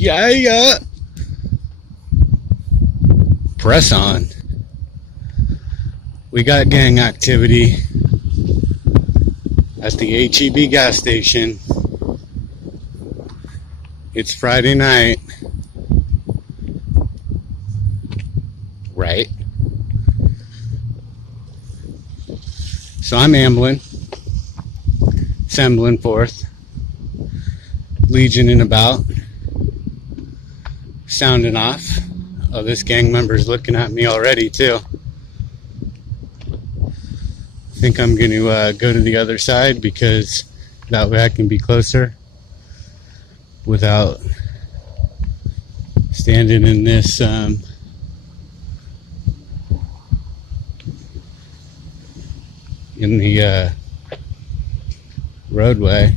Yeah. Press on. We got gang activity at the HEB gas station. It's Friday night. Right. So I'm ambling forth, legioning about, sounding off. Oh, this gang member's looking at me already too. I think I'm going to go to the other side because that way I can be closer without standing in this in the roadway.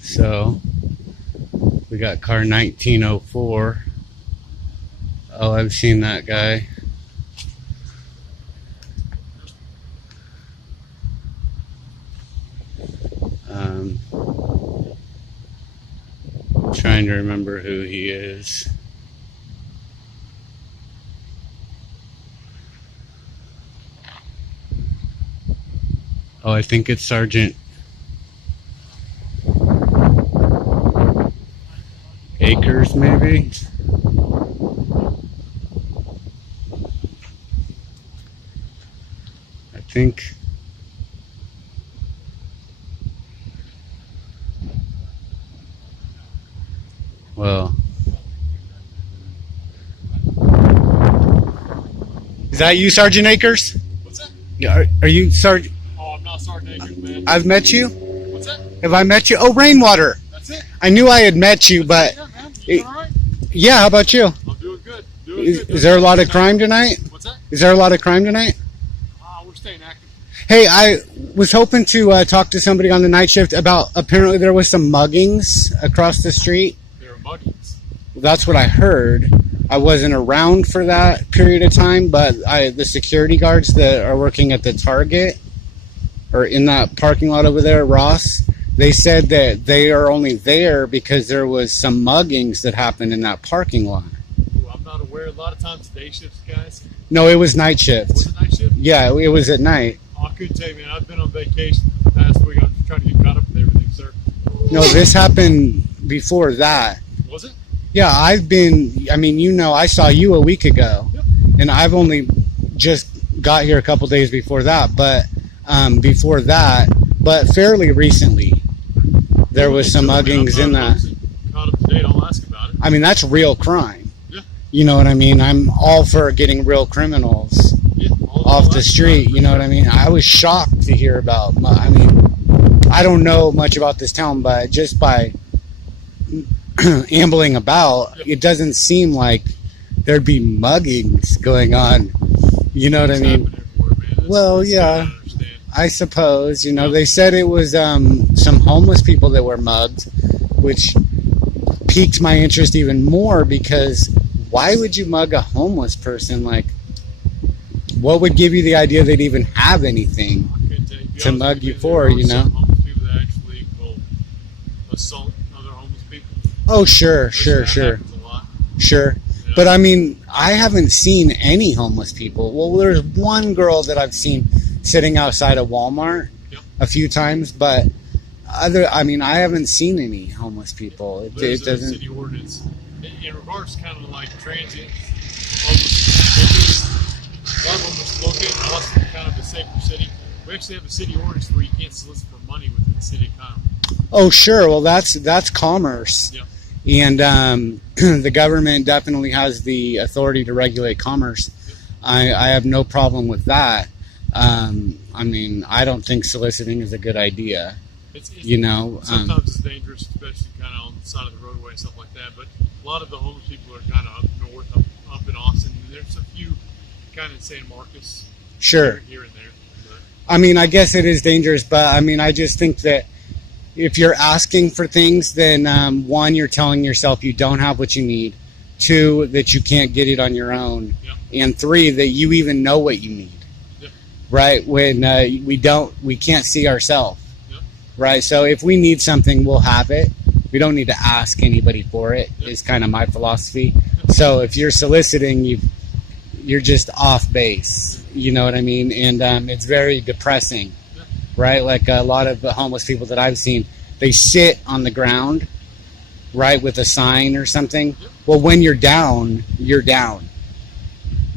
So we got car 1904. Oh, I've seen that guy. Trying to remember who he is. Oh, I think it's Sergeant Akers, maybe? I think. Well. Is that you, Sergeant Akers? What's that? Yeah, are you Sergeant? Oh, I'm not Sergeant Akers, man. I've met you? What's that? Have I met you? Oh, Rainwater. That's it? I knew I had met you, but... Yeah, man. You doing all right? Yeah, how about you? I'm doing good. Is there a lot of crime tonight? What's that? Is there a lot of crime tonight? We're staying active. Hey, I was hoping to talk to somebody on the night shift about apparently there was some muggings across the street. There are muggings. That's what I heard. I wasn't around for that period of time, but the security guards that are working at the Target or in that parking lot over there, Ross, they said that they are only there because there was some muggings that happened in that parking lot. Ooh, I'm not aware. A lot of times day shifts, guys. No, it was night shift. Was it night shift? Yeah, it was at night. I couldn't tell you, man. I've been on vacation the past week. I'm trying to get caught up with everything, sir. No, this happened before that. Was it? Yeah, I saw you a week ago. Yep. And I've only just got here a couple days before that, but fairly recently, there was some muggings in that. Caught up to date, I'll ask about it. I mean, that's real crime. Yeah. You know what I mean? I'm all for getting real criminals off the street. You know what I mean? I was shocked to hear about. I mean, I don't know much about this town, but just by ambling about, it doesn't seem like there'd be muggings going on. You know what I mean? Well, yeah, I suppose. You know, they said it was some homeless people that were mugged, which piqued my interest even more because why would you mug a homeless person? Like, what would give you the idea they'd even have anything to mug you for, you know? Homeless people that actually will assault other homeless people. Oh, sure. But I mean, I haven't seen any homeless people. Well, there's one girl that I've seen sitting outside of Walmart a few times, but I haven't seen any homeless people. It doesn't. A city ordinance in regards, kind of like transient homeless. A lot of homeless located in Austin, kind of a safer city. We actually have a city ordinance where you can't solicit for money within the city economy. Oh, sure. Well, that's commerce. Yeah. And the government definitely has the authority to regulate commerce. I have no problem with that. I mean, I don't think soliciting is a good idea. Sometimes it's dangerous, especially kind of on the side of the roadway and stuff like that. But a lot of the homeless people are kind of up north, up in Austin. And there's a few kind of in San Marcos. Sure. Here and there. But I mean, I guess it is dangerous, but I mean, I just think that if you're asking for things, then one, you're telling yourself you don't have what you need. Two, that you can't get it on your own. Yeah. And three, that you even know what you need. Yeah. Right? When we can't see ourselves. Yeah. right? So if we need something, we'll have it. We don't need to ask anybody for it, is kind of my philosophy. So if you're soliciting, you're just off base. You know what I mean? And it's very depressing, right? Like a lot of the homeless people that I've seen, they sit on the ground, right, with a sign or something. Well, when you're down, you're down.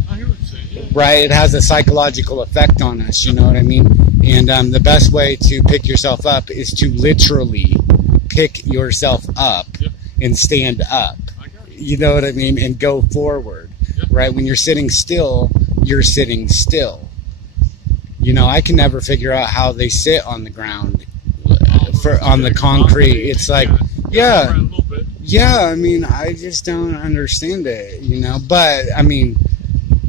I hear what you're saying. Yeah. Right? It has a psychological effect on us, you know what I mean? And the best way to pick yourself up is to literally pick yourself up and stand up. You know what I mean? And go forward, right? When you're sitting still, you're sitting still. You know, I can never figure out how they sit on the ground on the concrete. It's like, yeah, I mean, I just don't understand it, you know? But, I mean,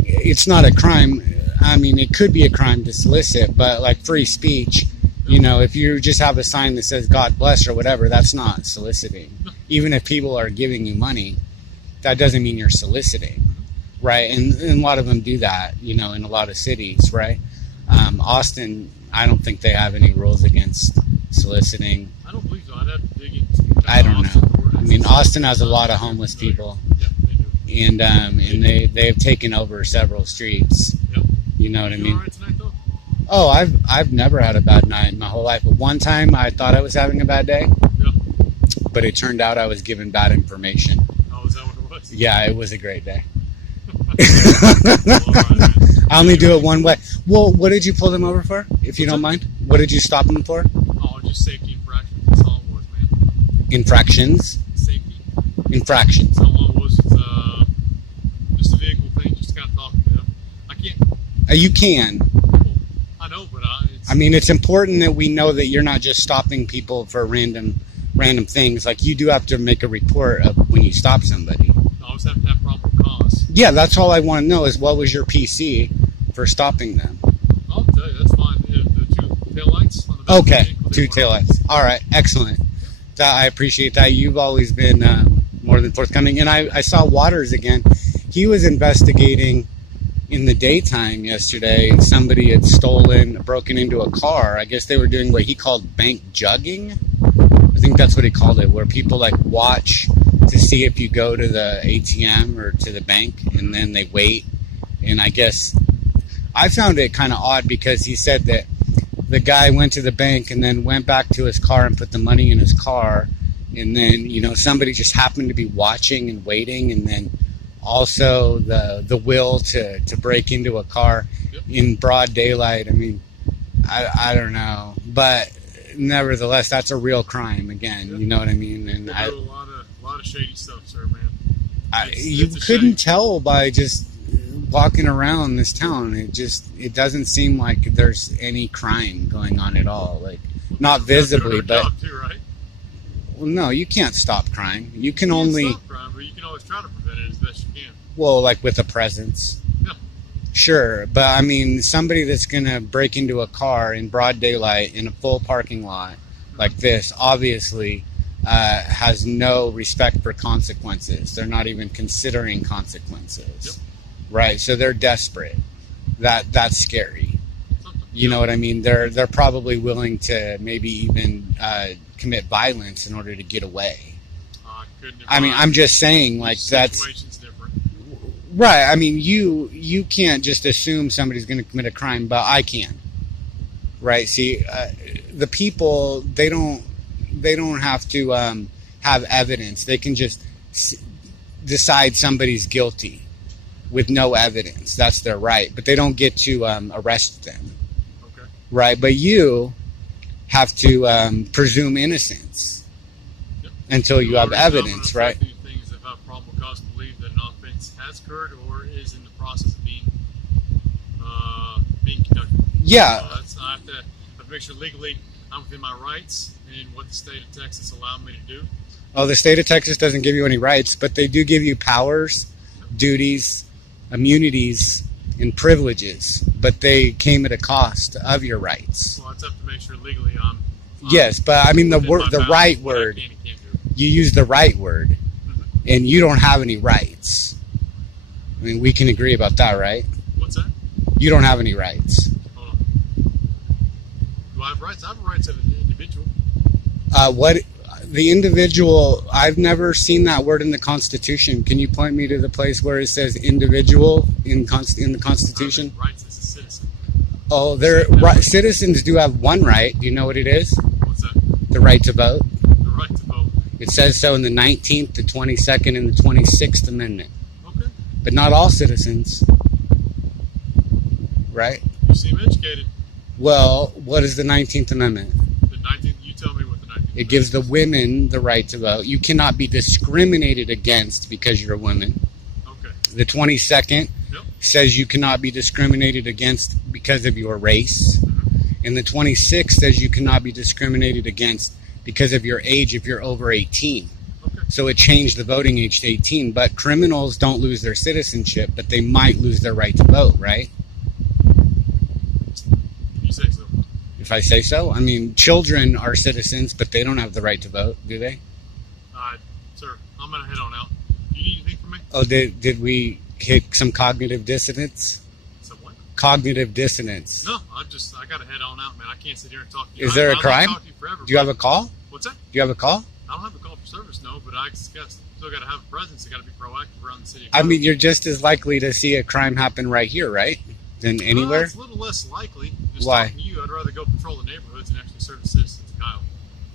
it's not a crime. I mean, it could be a crime to solicit, but like free speech, you know, if you just have a sign that says God bless or whatever, that's not soliciting. Even if people are giving you money, that doesn't mean you're soliciting, right? And a lot of them do that, you know, in a lot of cities, right? Austin, I don't think they have any rules against soliciting. I don't believe so. I'd have to dig into. I don't know. I mean, Austin has a lot of homeless people. Yeah, they do. And they've taken over several streets. Yep. You know what I mean? All right tonight, though? Oh, I've never had a bad night in my whole life. But one time I thought I was having a bad day. Yeah. But it turned out I was given bad information. Oh, is that what it was? Yeah, it was a great day. Well, all right, man. I only do it one way. Well, what did you pull them over for, if you don't mind? What did you stop them for? Oh, just safety infractions. That's all it was, man. Infractions? Safety. Infractions. That's all it was. It's just a vehicle thing, just kind of talking to them. I can't. You can. Well, I know, but I mean, it's important that we know that you're not just stopping people for random things. Like, you do have to make a report of when you stop somebody. I always have to have probable cause. Yeah, that's all I want to know is what was your PC for stopping them? I'll tell you, that's fine. The two taillights on the back Okay, of the two vehicle, taillights. All right, excellent. I appreciate that. You've always been more than forthcoming. And I saw Waters again. He was investigating in the daytime yesterday. Somebody had broken into a car. I guess they were doing what he called bank jugging. I think that's what he called it, where people like watch to see if you go to the ATM or to the bank, and then they wait. And I guess I found it kind of odd because he said that the guy went to the bank and then went back to his car and put the money in his car, and then, you know, somebody just happened to be watching and waiting, and then also the will to break into a car in broad daylight. I mean, I don't know, but nevertheless, that's a real crime again. You know what I mean? And they do a lot of shady stuff, sir, man. You couldn't tell by just walking around this town. It doesn't seem like there's any crime going on at all. Like, not visibly, but too, right? well, no, you can't stop crime. You can You only can't stop crime, but you can always try to prevent it as best you can. well, like with a presence. Yeah. Sure, but I mean, somebody that's gonna break into a car in broad daylight in a full parking lot like this obviously has no respect for consequences. They're not even considering consequences. Yep. Right? So they're desperate. That's scary. You know what I mean? They're probably willing to maybe even commit violence in order to get away. I mean, I'm just saying, like, that's situation's different. right. I mean, you can't just assume somebody's going to commit a crime, but I can. Right? See, the people, they don't have to have evidence. They can just decide somebody's guilty with no evidence. That's their right, but they don't get to arrest them. Okay. Right? But you have to presume innocence until you have evidence, right? Things if I have probable cause to believe that an offense has occurred or is in the process of being conducted. Yeah. So I have to make sure legally I'm within my rights and what the state of Texas allowed me to do. Oh, the state of Texas doesn't give you any rights, but they do give you powers, duties, immunities, and privileges. But they came at a cost of your rights. Well, I have to make sure legally I'm yes, but I mean the right what I word. can and can't do. You use the right word, and you don't have any rights. I mean, we can agree about that, right? What's that? You don't have any rights. Hold on. Do I have rights? I have rights as an individual. What the individual? I've never seen that word in the Constitution. Can you point me to the place where it says individual in the Constitution? Rights as a citizen. Oh, citizens do have one right. Do you know what it is? What's that? The right to vote. The right to vote. It says so in the 19th, the 22nd, and the 26th Amendment. Okay. But not all citizens. Right? You seem educated. Well, what is the 19th Amendment? The 19th, you tell me what the 19th It gives the women the right to vote. You cannot be discriminated against because you're a woman. Okay. The 22nd Yep. says you cannot be discriminated against because of your race. Mm-hmm. And the 26th says you cannot be discriminated against because of your age if you're over 18. Okay. So it changed the voting age to 18. But criminals don't lose their citizenship, but they might lose their right to vote, right? You say so. If I say so. I mean, children are citizens, but they don't have the right to vote, do they? Sir, I'm going to head on out. Do you need anything from me? Oh, did we hit some cognitive dissonance? So what? Cognitive dissonance. No, I got to head on out, man. I can't sit here and talk to you. Is there a crime? Talk to you forever, Do you have a call? What's that? Do you have a call? I don't have a call for service, no, but I still got to have a presence. I got to be proactive around the city. I mean, you're just as likely to see a crime happen right here, right? Than anywhere? It's a little less likely. Just Why? talking to you, I'd rather go patrol the neighborhoods and actually serve the citizens of Kyle.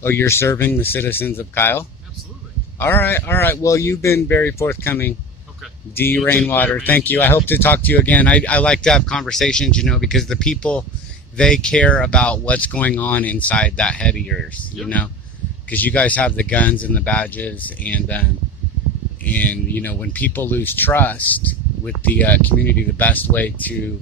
Oh, you're serving the citizens of Kyle? Absolutely. All right. Well, you've been very forthcoming. Okay. D. You take Rainwater, care, man. thank you. I hope to talk to you again. I like to have conversations, because the people, they care about what's going on inside that head of yours, Yep. Because you guys have the guns and the badges, and when people lose trust with the community, the best way to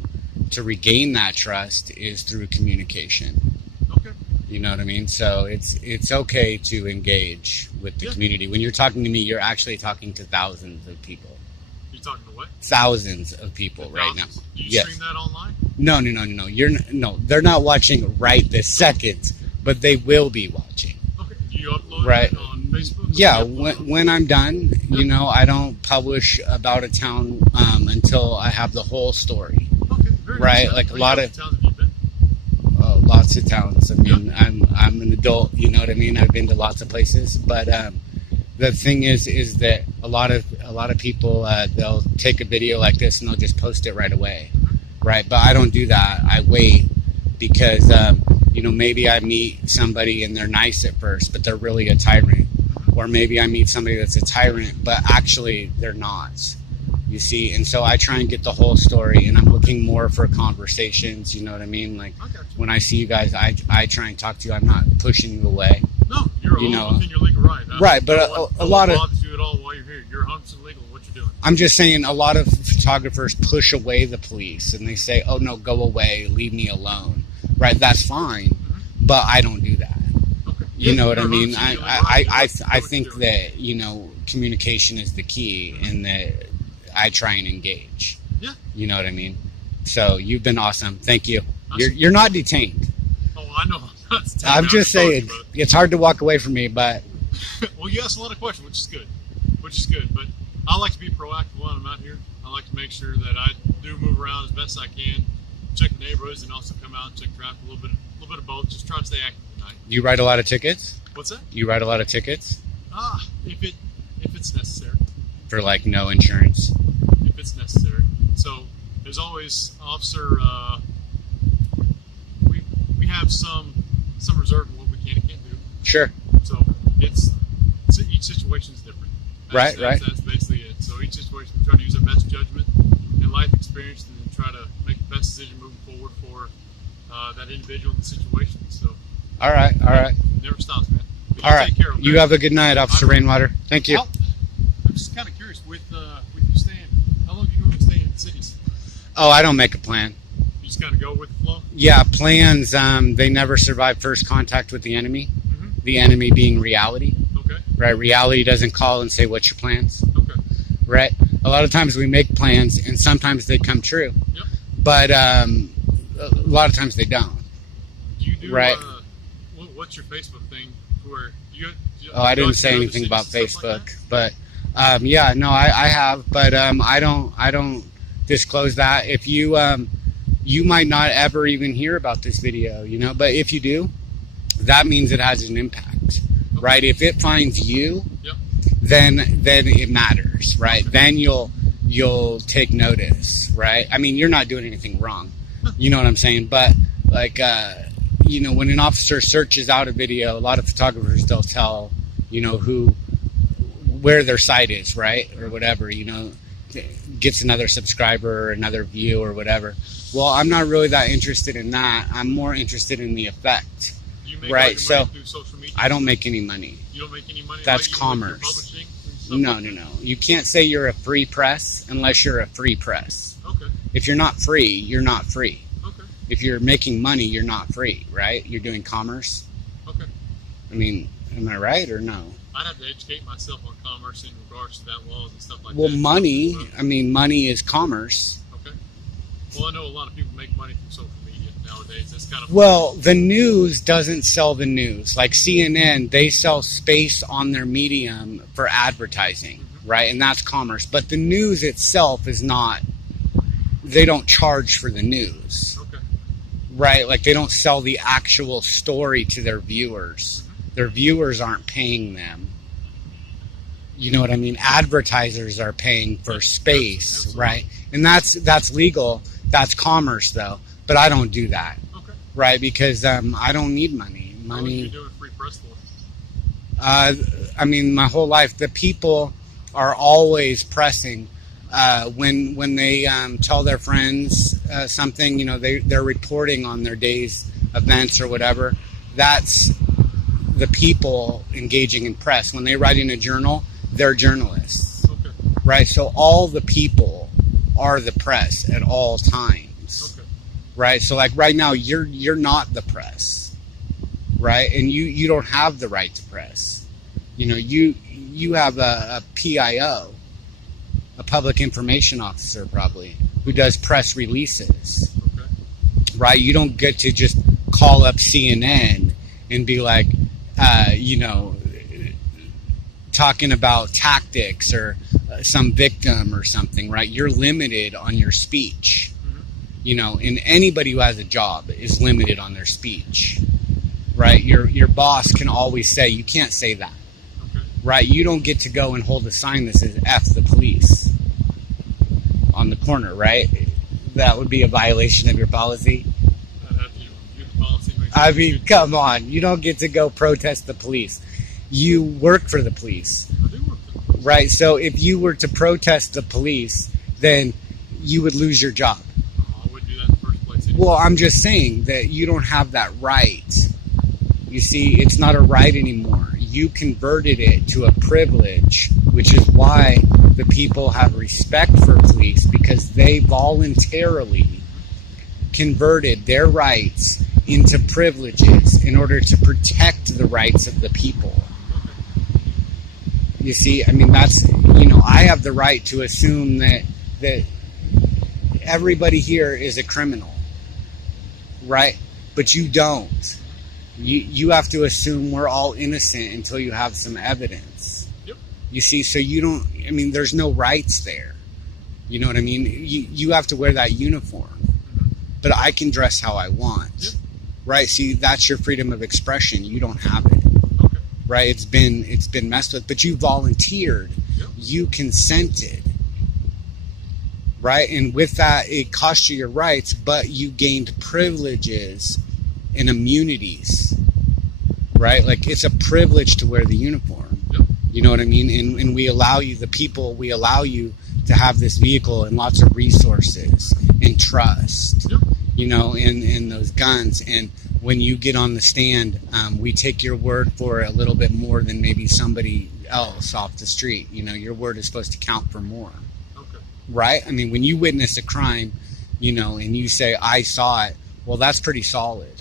regain that trust is through communication. Okay. You know what I mean? So it's okay to engage with the Yeah. community. When you're talking to me, you're actually talking to thousands of people. You talking to what? Thousands of people right now. Thousands. Do you Yes. stream that online? No. They're not watching right this second, but they will be watching. Okay. Do you upload Right. it on Facebook? Yeah, Do you upload it? when I'm done, I don't publish about a town until I have the whole story. Okay. Very Right, good. like a Where lot you of- at? Towns have you been? Lots of towns. I mean, I'm an adult. You know what I mean? I've been to lots of places, but the thing is that a lot of people they'll take a video like this and they'll just post it right away, right? But I don't do that. I wait because maybe I meet somebody and they're nice at first, but they're really a tyrant, or maybe I meet somebody that's a tyrant, but actually they're not. You see, and so I try and get the whole story, and I'm looking more for conversations. You know what I mean? Like I got you. when I see you guys, I try and talk to you. I'm not pushing you away. No, you're all within your legal right. Right, but a lot of bothers you at all while you're here. You're 100% legal in what you're doing. I'm just saying a lot of photographers push away the police and they say, "Oh no, go away, leave me alone." Right? That's fine, but I don't do that. Okay. You know what I You're mean? 100% legal right. I think that communication is the key, and that I try and engage. Yeah. You know what I mean? So you've been awesome. Thank you. Awesome. You're not detained. Oh, I know. I'm just saying it's hard to walk away from me, but Well, you ask a lot of questions, which is good. But I like to be proactive when I'm out here. I like to make sure that I do move around as best I can, check the neighborhoods, and also come out and check traffic, a little bit of both. Just try to stay active tonight. you write a lot of tickets. What's that? You write a lot of tickets If it's necessary. for like no insurance. If it's necessary. So there's always officer. We have some reserve in what we can and can't do. Sure. So each situation is different. Right. That's basically it. So each situation we try to use our best judgment and life experience, and then try to make the best decision moving forward for that individual in the situation. So All right. it never stops, man. But you All right. take care, okay? You have a good night, Officer Rainwater. Thank you. Well, I'm just kind of curious with you staying. How long do you normally stay in cities? Oh, I don't make a plan. You just kind of go with the flow. Yeah, plans, they never survive first contact with the enemy. Mm-hmm. The enemy being reality, Okay. right? Reality doesn't call and say, what's your plans, Okay. right? A lot of times we make plans and sometimes they come true, Yep. but a lot of times they don't. Do you do Right. What's your Facebook thing? Where Oh, I didn't say anything about Facebook, but yeah, no, I have, but I don't disclose that. If you you might not ever even hear about this video, but if you do, that means it has an impact, right? If it finds you, Yep. then it matters, right? Then you'll take notice, right? I mean, you're not doing anything wrong, you know what I'm saying? But like, you know, when an officer searches out a video, a lot of photographers, they'll tell, you know, where their site is, right? Or whatever, you know, gets another subscriber or another view or whatever. Well, I'm not really that interested in that. I'm more interested in the effect. You make Right, all so your money through social media? I don't make any money. You don't make any money? That's like commerce. publishing and stuff No, like no, that? no. You can't say you're a free press unless you're a free press. Okay. If you're not free, you're not free. Okay. If you're making money, you're not free, right? You're doing commerce. Okay. I mean, am I right or no? I'd have to educate myself on commerce in regards to that laws and stuff like Well, that. money, I mean, money is commerce. Okay. Well, I know a lot of people make money from social media nowadays. That's kind of Well, the news doesn't sell the news. Like CNN, they sell space on their medium for advertising, right? And that's commerce. But the news itself is not, they don't charge for the news, Okay. right? Like they don't sell the actual story to their viewers. Their viewers aren't paying them. You know what I mean? Advertisers are paying for space, Absolutely. right? And that's legal. That's commerce, though. But I don't do that, Okay. right? Because I don't need money. How long have you Money. been doing free press for? I mean, my whole life, the people are always pressing. When they tell their friends something, you know, they're reporting on their day's events or whatever. That's the people engaging in press. When they write in a journal, they're journalists, Okay. right? So all the people are the press at all times, Okay. right? So like right now, you're not the press, right? And you don't have the right to press. You know, you have a PIO, a public information officer probably, who does press releases, Okay. right? You don't get to just call up CNN and be like, you know, talking about tactics or some victim or something, right? You're limited on your speech, you know, and anybody who has a job is limited on their speech, right? Your boss can always say, you can't say that, Okay. right? You don't get to go and hold a sign that says F the police on the corner, right? That would be a violation of your policy. I'd have to review the policy. Make I sure mean, it's come on. You don't get to go protest the police. You work for the police, good. I do work for them. right? So if you were to protest the police, then you would lose your job. I wouldn't do that in the first place. Anyway. Well, I'm just saying that you don't have that right. You see, it's not a right anymore. You converted it to a privilege, which is why the people have respect for police, because they voluntarily converted their rights into privileges in order to protect the rights of the people. You see, I mean, that's, you know, I have the right to assume that everybody here is a criminal, right? But you don't. You have to assume we're all innocent until you have some evidence. Yep. You see, so you don't, I mean, there's no rights there. You know what I mean? You have to wear that uniform. But I can dress how I want. Yep. Right? See, that's your freedom of expression. You don't have it. Okay. Right? It's been messed with. But you volunteered. Yep. You consented. Right? And with that, it cost you your rights, but you gained privileges and immunities. Right? Like, it's a privilege to wear the uniform. Yep. You know what I mean? And we allow you, the people, we allow you to have this vehicle and lots of resources and trust. Yep. You know, in those guns. And when you get on the stand, we take your word for it a little bit more than maybe somebody else off the street. You know, your word is supposed to count for more. Okay. Right? I mean, when you witness a crime, you know, and you say, I saw it, well, that's pretty solid.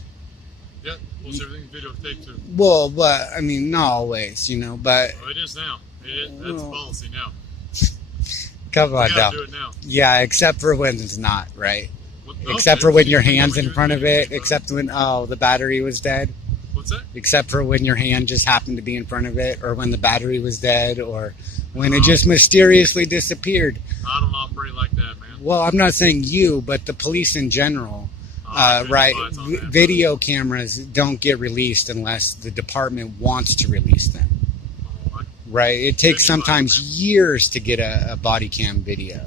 Yeah. Most everything's videotaped too. Well, but, I mean, not always, you know, but Well, it is now. That's Well, policy now. come on You now. gotta do it now. Yeah, except for when it's not, right? No, Except for when your you're- hand's in you're- front of it, you're- except when, oh, the battery was dead. What's that? Except for when your hand just happened to be in front of it, or when the battery was dead, or when it just mysteriously disappeared. I don't operate like that, man. Well, I'm not saying you, but the police in general. Right. advise on that. Video cameras don't get released unless the department wants to release them. Right. It takes sometimes years to get a body cam video.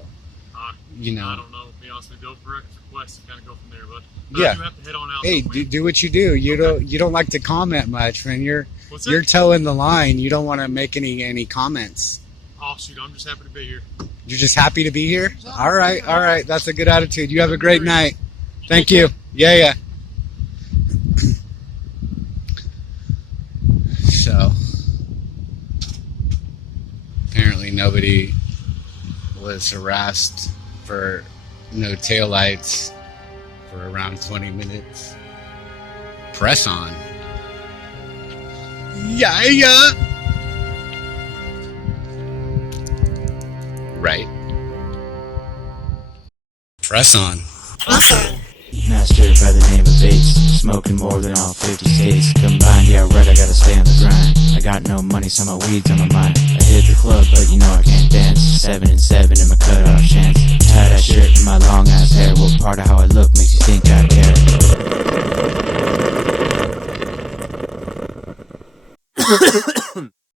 You know. I don't know. To be honest with you, go for requests and kind of go from there. But yeah. I do have to head on out. Hey, do what you do. You don't like to comment much, man. You're What's towing the line. You don't want to make any comments. Oh shoot! I'm just happy to be here. You're just happy to be here? All right. That's a good attitude. You have a great night. Thank you. Yeah. So, apparently nobody was harassed for no taillights for around 20 minutes. Press on. Yeah. Right. Press on. Master by the name of Bates, smoking more than all 50 states combined. Yeah, right, I gotta stay on the grind. I got no money, so my weed's on my mind. I hit the club, but you know I can't dance. 7 and 7 in my cutoff chance. Tie that shirt in my long ass hair. What part of how I look makes you think I care?